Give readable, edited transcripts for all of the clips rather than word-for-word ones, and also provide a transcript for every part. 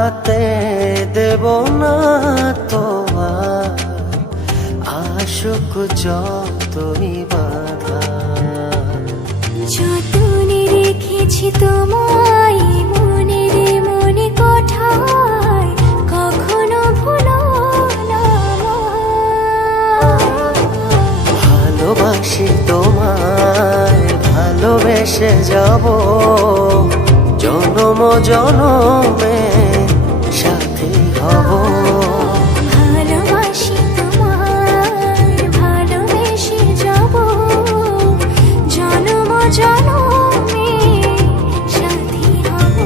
হাতে দেব না তোমার আশুক যতই বাধা। যতনে রেখেছি তোমায় মনের মনে কোঠায়, কখনো ভুলো না। ভালোবাসি তোমায়, ভালোবেসে যাব জনম জনমে সাথী হব। ভালোবাসি তোমায়, ভালোবেসে যাব জনম জনমে সাথী হব।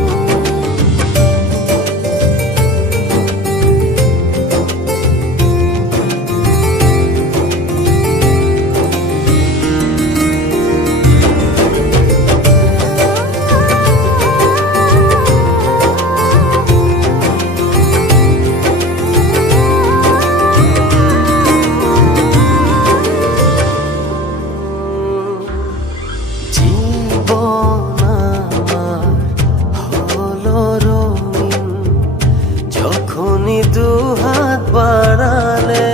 যখনই দুহাত বাড়ালে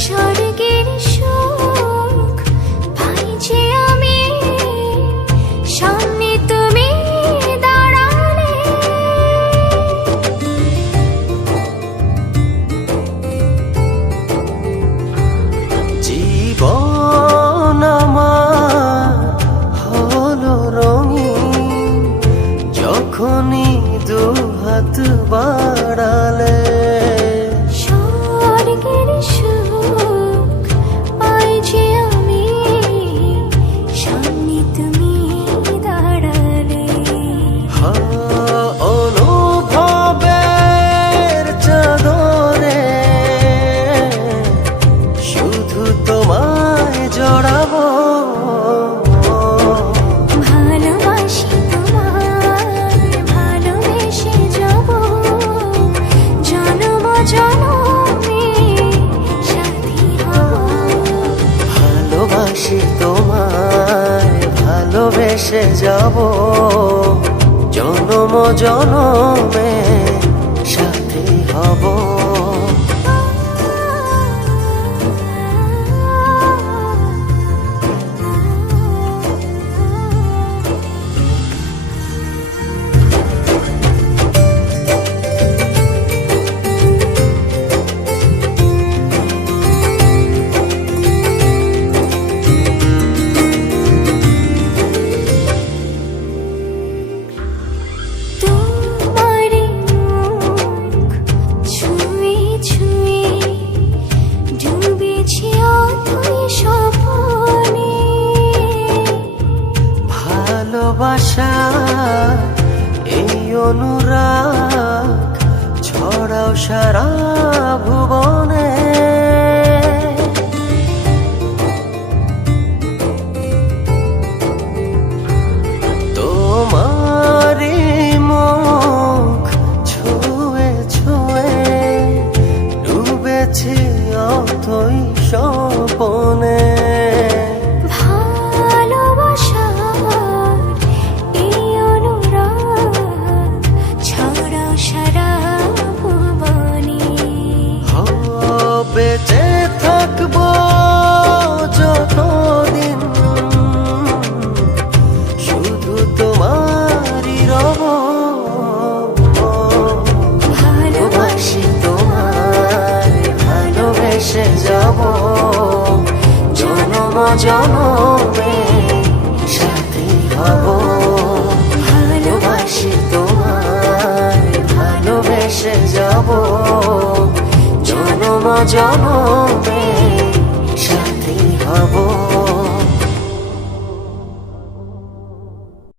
স্বর্গের সুখ পাই যে আমি, সামনে তুমি দাঁড়ালে। জীবন আমার হলো রঙিন যখনই দুহাত বাড়ালে। স্বর্গের সুখ পাই যে আমি, সামনে তুমি দাঁড়ালে। অনুভবের চাদরে শুধু তোমায় জড়াবো। ভালোবাসি তোমায়, ভালোবেসে যাব জনম জনমে সাথী হব। ভালোবাসি তোমায়, ভালোবেসে যাব জনম জনমে সাথী হব। ভালোবাসা এই অনুরাগ ছড়াও সারা ভুবনে। তোমারি মুখ ছুঁয়ে ছুঁয়ে ডুবেছি অথই স্বপনে। বেঁচে থাকবো যতদিন শুধু তোমারই রব। ভালোবাসি তোমায়, ভালোবেসে যাব জনম জনমে সাথী হব। ভালোবাসি তোমায়, ভালোবেসে যাব জনম জনমে